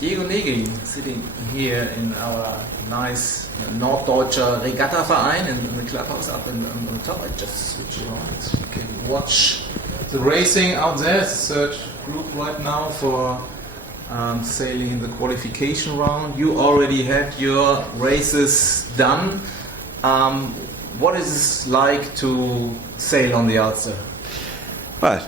Diego Negri sitting here in our nice Norddeutscher Regatta-Verein in the clubhouse up on the top. I just switch around. You can watch the racing out there. It's the third group right now for sailing in the qualification round. You already had your races done. What is it like to sail on the Alster? Well,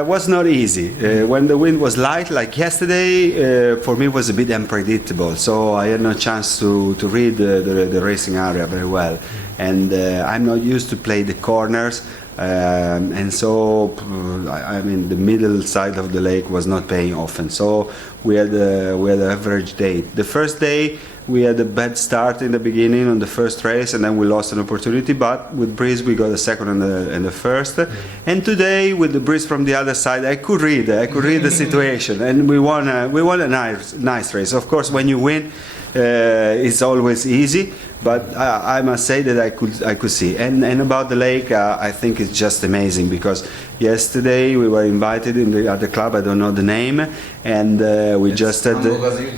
it was not easy. When the wind was light, like yesterday, for me it was a bit unpredictable. So I had no chance to read the racing area very well. And I'm not used to play the corners. And so, I mean, the middle side of the lake was not paying often. So we had an average day. The first day, we had a bad start in the beginning on the first race, and then we lost an opportunity. But with breeze, we got a second and the first. And today, with the breeze from the other side, I could read the situation, and we won a nice race. Of course, when you win, it's always easy. But I must say that I could see. And about the lake, I think it's just amazing, because yesterday we were invited in the other club, I don't know the name, and we just had Hamburg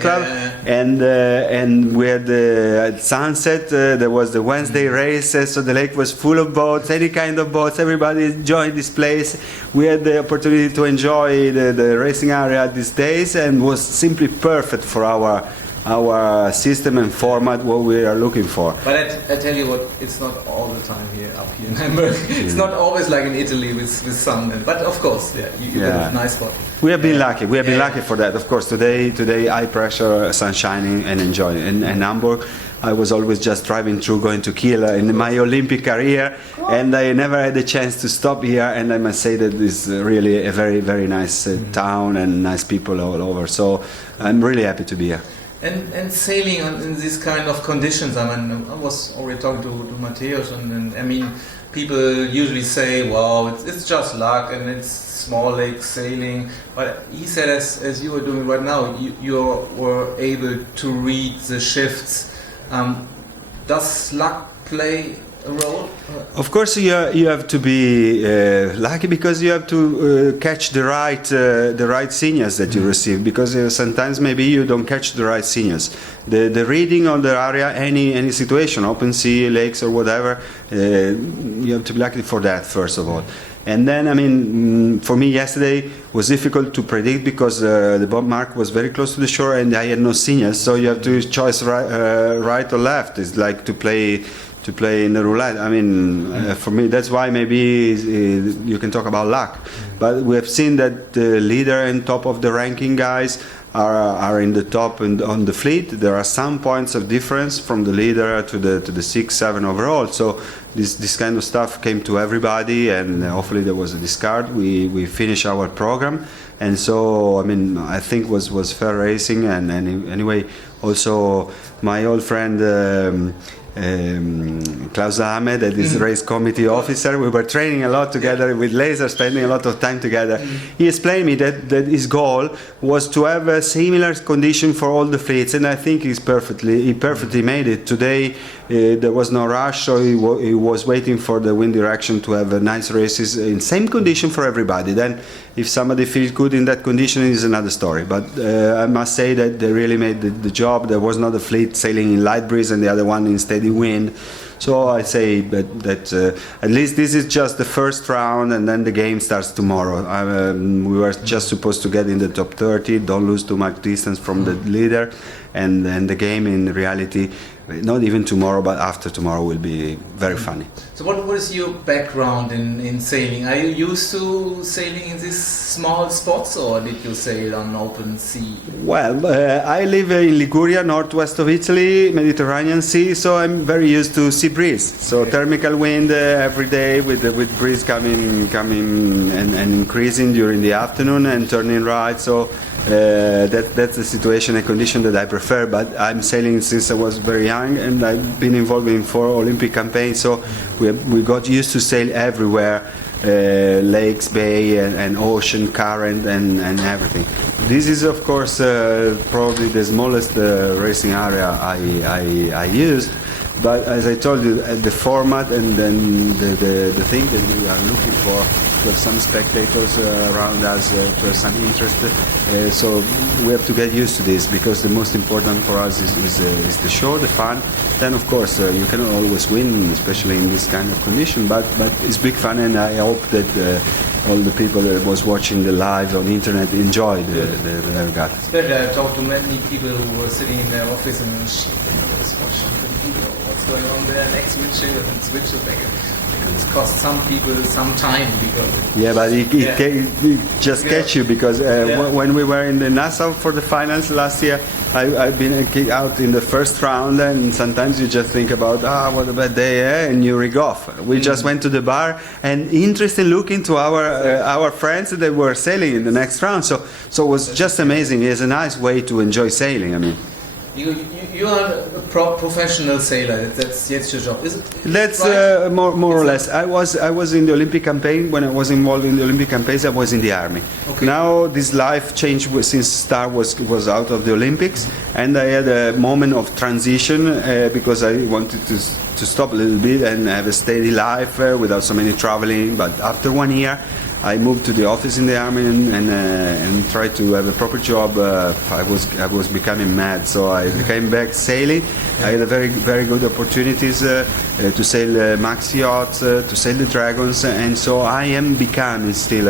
Club, and we had at sunset there was the Wednesday race, so the lake was full of boats, any kind of boats, everybody enjoyed this place. We had the opportunity to enjoy the racing area these days, and was simply perfect for our system and format, what we are looking for. But I tell you what, it's not all the time here up here in Hamburg. It's not always like in Italy with sun. But of course, you got a nice spot. We have been lucky. We have been lucky for that. Of course, today high pressure, sun shining, and enjoying. And Hamburg, I was always just driving through, going to Kiel in my Olympic career, and I never had a chance to stop here. And I must say that it's really a very, very nice town and nice people all over. So I'm really happy to be here. And sailing in these kind of conditions, I mean, I was already talking to Mateusz, and I mean, people usually say, well, it's just luck and it's small lake sailing. But he said, as you were doing right now, you were able to read the shifts. Does luck play a role? Of course, you have to be lucky, because you have to catch the right signals that you receive, because sometimes maybe you don't catch the right signals. The reading on the area, any situation, open sea, lakes or whatever, you have to be lucky for that first of all. And then, I mean, for me yesterday was difficult to predict, because the bob mark was very close to the shore and I had no signals, so you have to choose right or left. It's like to play in the roulette. I mean, for me, that's why maybe you can talk about luck. But we have seen that the leader and top of the ranking guys are in the top and on the fleet. There are some points of difference from the leader to the 6, 7 overall. So this kind of stuff came to everybody, and hopefully there was a discard. We finished our program, and so I mean, I think was fair racing. And anyway, also my old friend Klaus Ahmed, that is race committee officer, we were training a lot together with Laser, spending a lot of time together. He explained me that his goal was to have a similar condition for all the fleets, and I think he perfectly made it. Today there was no rush, so he was waiting for the wind direction to have nice races in same condition for everybody. Then if somebody feels good in that condition, is another story. But I must say that they really made the job. There was not a fleet sailing in light breeze and the other one in steady wind. So I say that at least this is just the first round, and then the game starts tomorrow. We were just supposed to get in the top 30, don't lose too much distance from the leader, and then the game in reality, not even tomorrow, but after tomorrow, will be very funny. So what is your background in sailing? Are you used to sailing in these small spots, or did you sail on open sea? Well, I live in Liguria, northwest of Italy, Mediterranean Sea, so I'm very used to sea breeze. So thermal wind every day, with breeze coming and increasing during the afternoon and turning right. So that's the situation and condition that I prefer. But I'm sailing since I was very young, and I've been involved in 4 Olympic campaigns. So we got used to sail everywhere. Lakes, bay, and ocean, current, and everything. This is, of course, probably the smallest racing area I use. But as I told you, the format and then the thing that we are looking for, to have some spectators around us, to have some interest, So we have to get used to this because the most important for us is the show, the fun. Then of course you cannot always win, especially in this kind of condition. But it's big fun, and I hope that all the people that was watching the live on internet enjoyed the regatta. I talked to many people who were sitting in their office and just watching the video, what's going on there, next switch it and switch it back. It cost some people some time because but it just catch you because when we were in the Nassau for the finals last year, I've been kicked out in the first round, and sometimes you just think about what a bad day, and you rig off. We just went to the bar, and interesting looking to our friends that were sailing in the next round. So it was just amazing. It's a nice way to enjoy sailing. I mean. You are a professional sailor. That's your job. Is it? That's right? more or less. I was in the Olympic campaign. When I was involved in the Olympic campaigns, I was in the army. Okay. Now this life changed since Star was out of the Olympics, and I had a moment of transition because I wanted to stop a little bit and have a steady life without so many traveling. But after 1 year, I moved to the office in the army and tried to have a proper job. I was becoming mad, so I came back sailing. I had a very good opportunities to sail maxi yachts, to sail the Dragons, and so I am becoming still.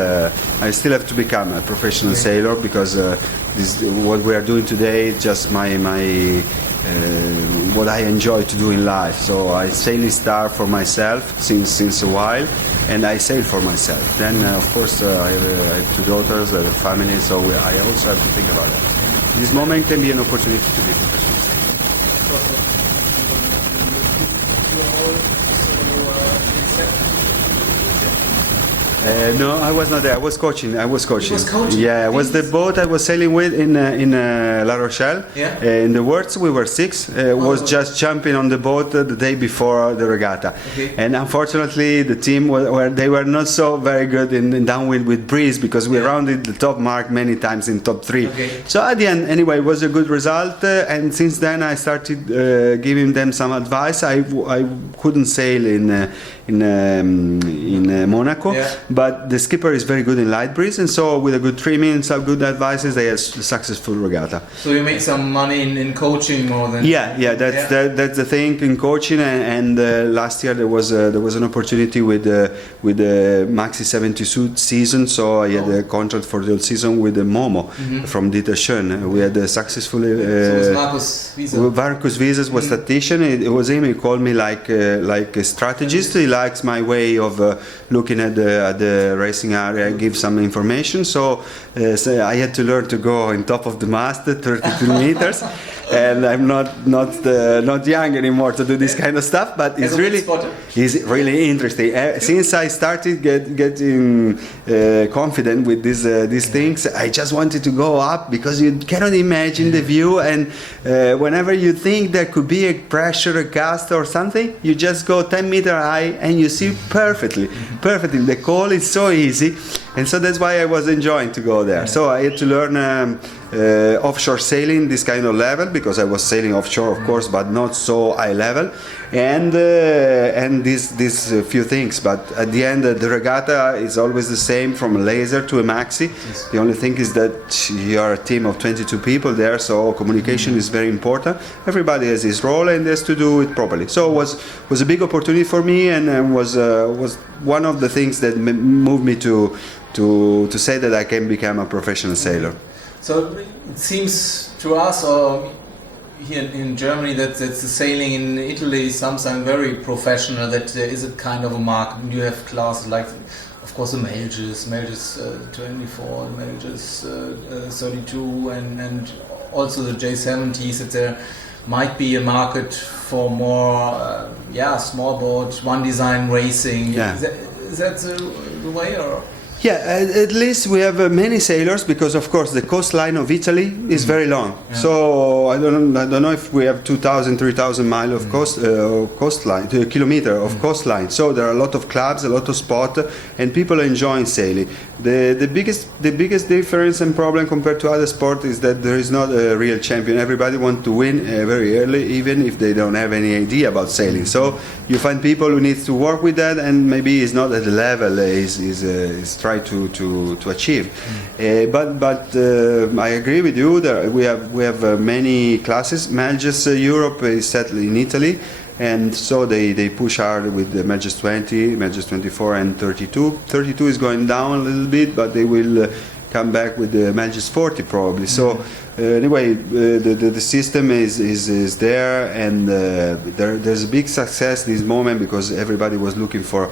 I still have to become a professional sailor because this what we are doing today is just my what I enjoy to do in life. So I sail star for myself since a while, and I sail for myself. Then of course I have 2 daughters, a family, so I also have to think about that. This moment can be an opportunity to be professional sailor. No, I was not there. I was coaching. You was coaching? Yeah, it was the boat I was sailing with in La Rochelle. Yeah. In the works, we were 6. Was just jumping on the boat the day before the regatta. Okay. And unfortunately, the team they were not so very good in downwind with breeze because we rounded the top mark many times in top 3. Okay. So at the end, anyway, it was a good result. And since then, I started giving them some advice. I couldn't sail in Monaco. Yeah. But the skipper is very good in light breeze, and so with a good trimming, some good advices, they had a successful regatta. So you make some money in coaching more than that's the thing in coaching. And last year there was an opportunity with the Maxi 72 season, so I had a contract for the whole season with the Momo from Dieter Schön. We had a successful. so it was Marcus Wiese. Marcus Wiese was statistician. It was him. He called me like a strategist. He likes my way of looking at the racing area, give some information. So I had to learn to go on top of the mast, 32 meters, and I'm not young anymore to do this kind of stuff. But it's really interesting. Since I started getting confident with these things, I just wanted to go up because you cannot imagine the view. And whenever you think there could be a pressure, a gust or something, you just go 10 meter high and you see perfectly. The call is so easy, and so that's why I was enjoying to go there. So I had to learn offshore sailing, this kind of level, because I was sailing offshore, of course, but not so high level, and these few things. But at the end, the regatta is always the same, from a laser to a maxi. Yes. The only thing is that you are a team of 22 people there, so communication is very important. Everybody has his role and has to do it properly. So it was a big opportunity for me, and was one of the things that moved me to say that I can become a professional sailor. So it seems to us, or here in Germany, that the sailing in Italy is sometimes very professional, that there is a kind of a mark. You have classes like, of course, the Melges 24, Melges 32, and also the J70s, that there might be a market for more small boat, one design racing. Yeah. Is that the way, or? Yeah, at least we have many sailors, because of course the coastline of Italy is very long. Yeah. So I don't know if we have 2,000, 3,000 miles of coastline, kilometer of coastline. So there are a lot of clubs, a lot of spots, and people are enjoying sailing. The biggest difference and problem compared to other sports is that there is not a real champion. Everybody wants to win very early, even if they don't have any idea about sailing. So you find people who need to work with that, and maybe is not at the level is trying try to achieve. But I agree with you that we have many classes. Majors Europe is settled in Italy, and so they push hard with the Majors 20, Majors 24, and 32. 32 is going down a little bit, but they will come back with the Majors 40 probably. So anyway, the system is there, and there's a big success this moment because everybody was looking for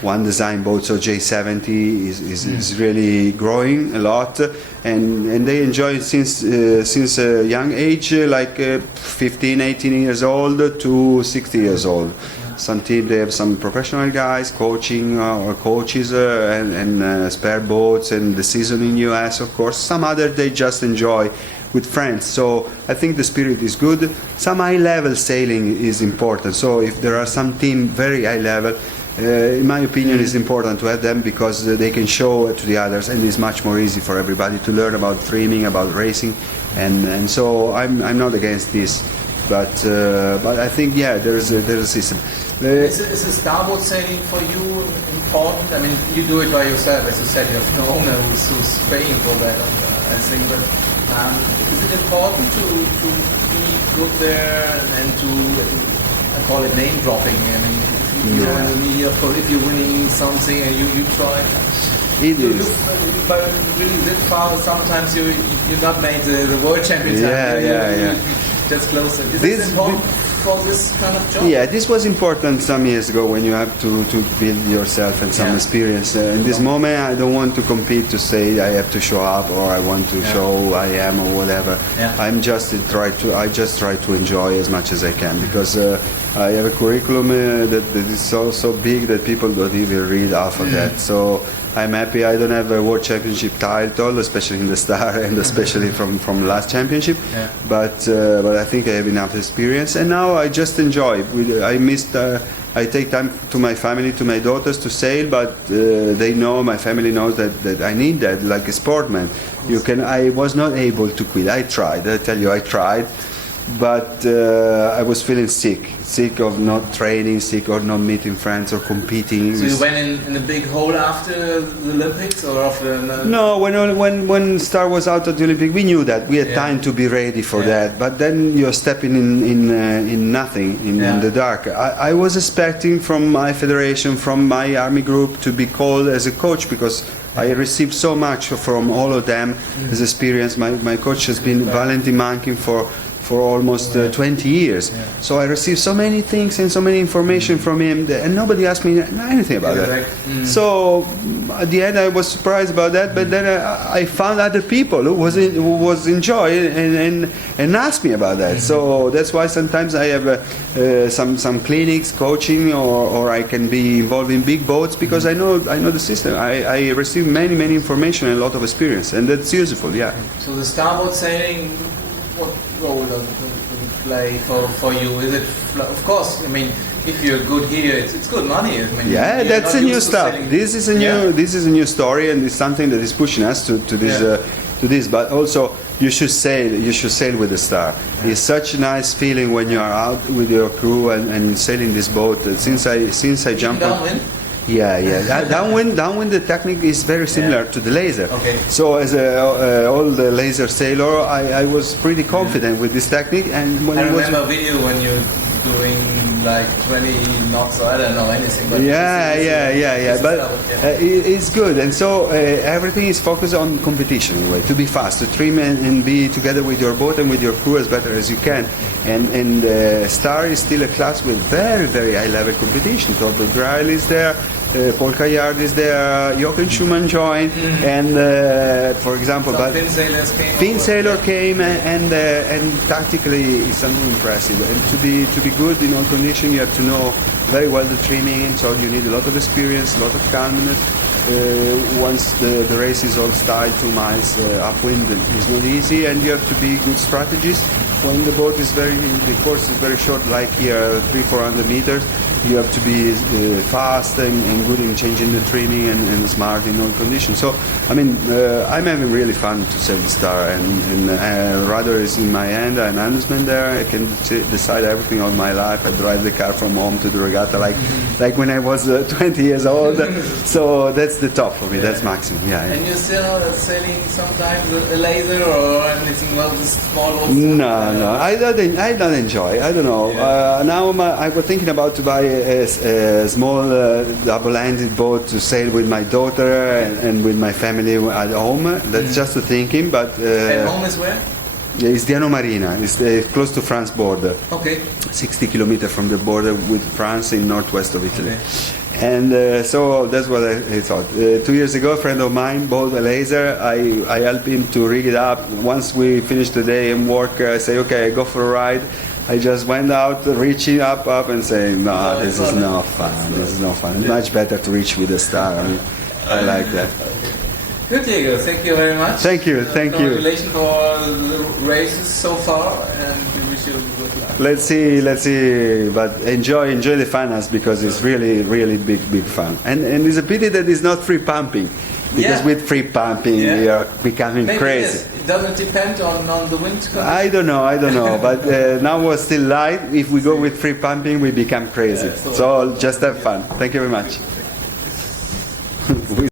one design boat. So J70 is really growing a lot, and they enjoy it since a young age, like 15, 18 years old to 60 years old. Some team they have some professional guys coaching or coaches and spare boats, and the season in US, of course. Some other they just enjoy with friends. So I think the spirit is good. Some high level sailing is important. So if there are some team very high level, in my opinion, it's important to have them because they can show to the others, and it's much more easy for everybody to learn about trimming, about racing, and so I'm not against this. But I think there's a system. Is starboard sailing for you important? I mean, you do it by yourself, as you said. You have no owner who's paying for that. I think, but is it important to be good there and to I call it name dropping? I mean, if you're in the media, if you're winning something and you try. It is. But really that far, sometimes you not made the world championship. Yeah. Just closer. Is this important for this kind of job? Yeah, this was important some years ago when you have to build yourself and some experience. In this moment, I don't want to compete to say I have to show up or I want to show who I am or whatever. Yeah. I just try to enjoy as much as I can because I have a curriculum that is so big that people don't even read half of that. So I'm happy I don't have a world championship title, especially in the Star and especially from last championship. Yeah. But I think I have enough experience, and now I just enjoy. I take time to my family, to my daughters to sail, but they know, my family knows that I need that, like a sportman. I was not able to quit. I tried. I tell you, I tried. But I was feeling sick of not training, sick of not meeting friends or competing. So you went in a big hole after the Olympics, or after? No, when Star was out at the Olympic, we knew that we had time to be ready for that. But then you're stepping in nothing, in the dark. I was expecting from my federation, from my army group, to be called as a coach because I received so much from all of them as experience. My coach has been Valentin Mankin for almost 20 years. Yeah. So I received so many things and so many information from him and nobody asked me anything about that. So at the end I was surprised about that, but then I found other people who was enjoy and asked me about that. So that's why sometimes I have some clinics, coaching, or I can be involved in big boats because I know the system. I receive many information and a lot of experience, and that's useful. So the starboard sailing, what role does it play for you? Is it, of course, I mean, if you're good here, it's good money. I mean, that's a new stuff. This is a new story, and it's something that is pushing us to this. But also, you should sail with the Star. It's such a nice feeling when you are out with your crew and sailing this boat. Since I jumped on. Downwind the technique is very similar to the laser. Okay. So as an old laser sailor, I was pretty confident with this technique. And when I remember a video when you're doing like 20 knots, I don't know anything. But it's good. And so everything is focused on competition anyway, to be fast, to trim and be together with your boat and with your crew as better as you can. And Star is still a class with very, very high level competition. Torbjörn Greil is there. Paul Caillard is there, Jochen Schumann joined, and for example, Finn Sailor came, and tactically it's something impressive. And to be good in all conditions, you have to know very well the trimming, so you need a lot of experience, a lot of calmness. Once the race is all style, 2 miles upwind, it's not easy, and you have to be good strategists. When the course is very short, like here, 300-400 meters, you have to be fast and good in changing the trimming and smart in all conditions. So, I mean, I'm having really fun to sail the Star, and rudder is in my hand. I'm management there. I can decide everything on my life. I drive the car from home to the regatta like when I was 20 years old. So that's the top for me. That's maximum. Yeah. And you're still sailing sometimes a laser or anything like this small boats? No, I don't enjoy. I don't know. Now I was thinking about to buy a small double-ended boat to sail with my daughter and with my family at home. That's just a thinking, but. And home is where? It's Diano Marina. It's close to France border. Okay. 60 kilometers from the border with France in northwest of Italy. Okay. And so that's what I thought. 2 years ago, a friend of mine bought a laser. I helped him to rig it up. Once we finished the day and work, I say, okay, I go for a ride. I just went out, reaching up, and saying, no, this is not fun. This is not fun. It's much better to reach with a Star. I mean, I like that. Good, Diego. Thank you very much. Thank you. Congratulations for the races so far, and we wish you good luck. Let's see. But enjoy the finals because it's really big fun. And it's a pity that it's not free pumping. Because with free pumping, we are becoming Maybe crazy. Yes. It doesn't depend on the wind condition. I don't know. But now we're still light. If we go with free pumping, we become crazy. So just have fun. Thank you very much.